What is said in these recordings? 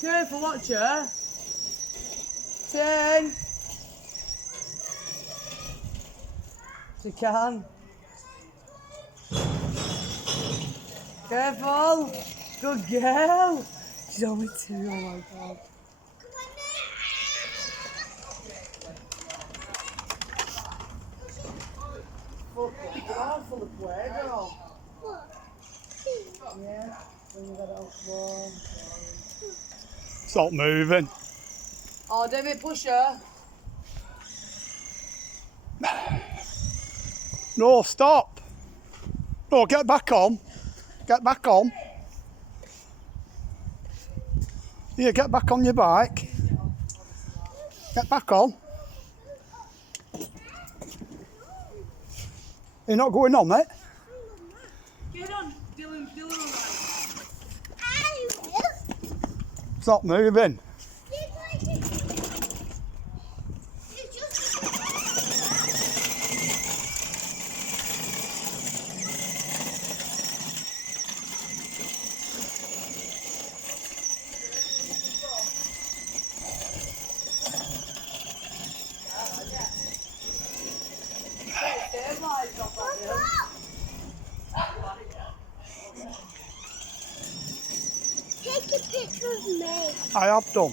Careful, watch her. Turn. She can. Careful. Good girl. She's only 2, oh my god. You're all full of play, girl. Yeah, when you got it off warm. Stop moving. Oh, David, push her. No, stop. No, get back on. Get back on. Here, get back on your bike. Get back on. You're not going on it? Get on, Dylan, Stop moving. Take a picture of me. I have done.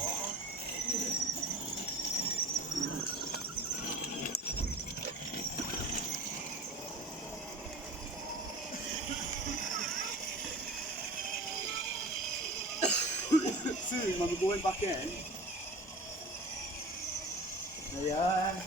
Soon when we're going back in. Yeah.